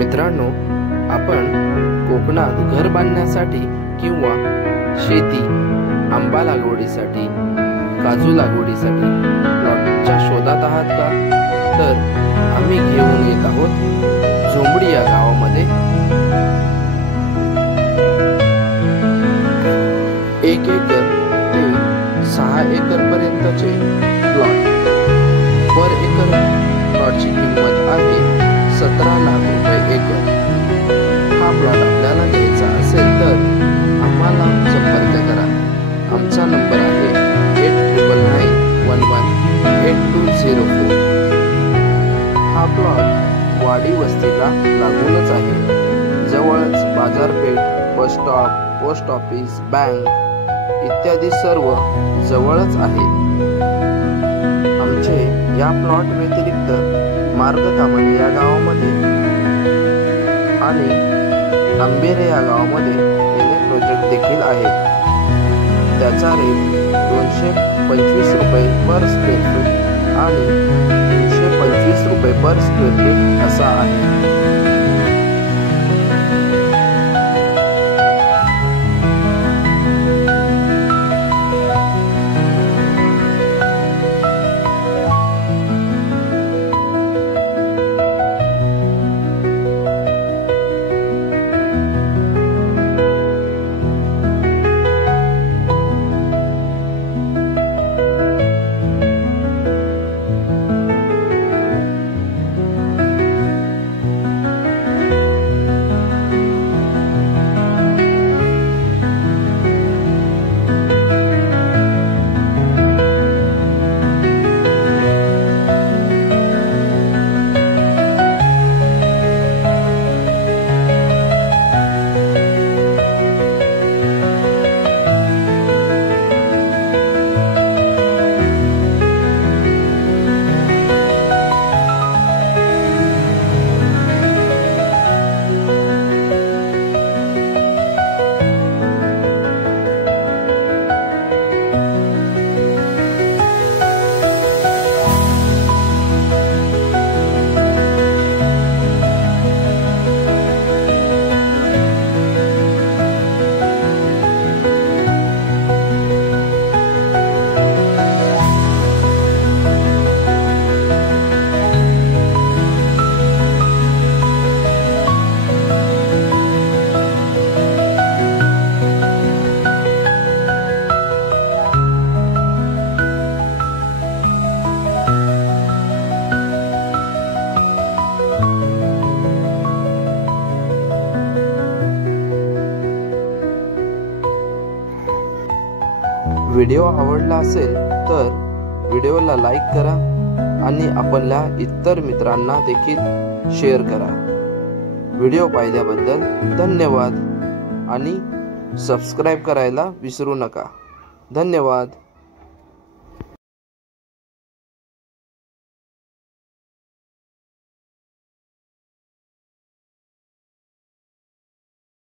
मित्रांनो, आपण कोकणात घर बांधण्यासाठी किंवा शेती, आंबा लागवडीसाठी, काजू लागवडीसाठी प्लॉटच्या शोधात आहात का? तर आम्ही घेऊन येत आहोत झोंबडी या गावामध्ये 1 एकर ते 6 एकर पर्यंतचे प्लॉट. पर एकर प्लॉटची किंमत आहे 17 लाख रुपये एकर. हा प्लॉट आपल्याला घ्यायचा असेल तर आम्हाला संपर्क करा. आमचा नंबर आहे 8991188204. हा प्लॉट वाडी वस्तीला लागूनच आहे. जवळच बाजारपेठ, bus stop, post office, bank इत्यादी सर्व जवळच आहे. आमचे या प्लॉट व्यतिरिक्त मार्गतामणी या गावामध्ये आणि आंबेरे या गावामध्ये एन प्रोजेक्ट देखील आहेत. त्याचा रेट 225 रुपये पर स्क्वेअर फूट आणि 325 रुपये पर स्क्वेअर फूट असा आहे. व्हिडिओ आवडला असेल तर व्हिडिओला लाईक करा आणि आपल्या इतर मित्रांना देखील शेअर करा. व्हिडिओ पाहिल्याबद्दल धन्यवाद आणि सबस्क्राईब करायला विसरू नका. धन्यवाद.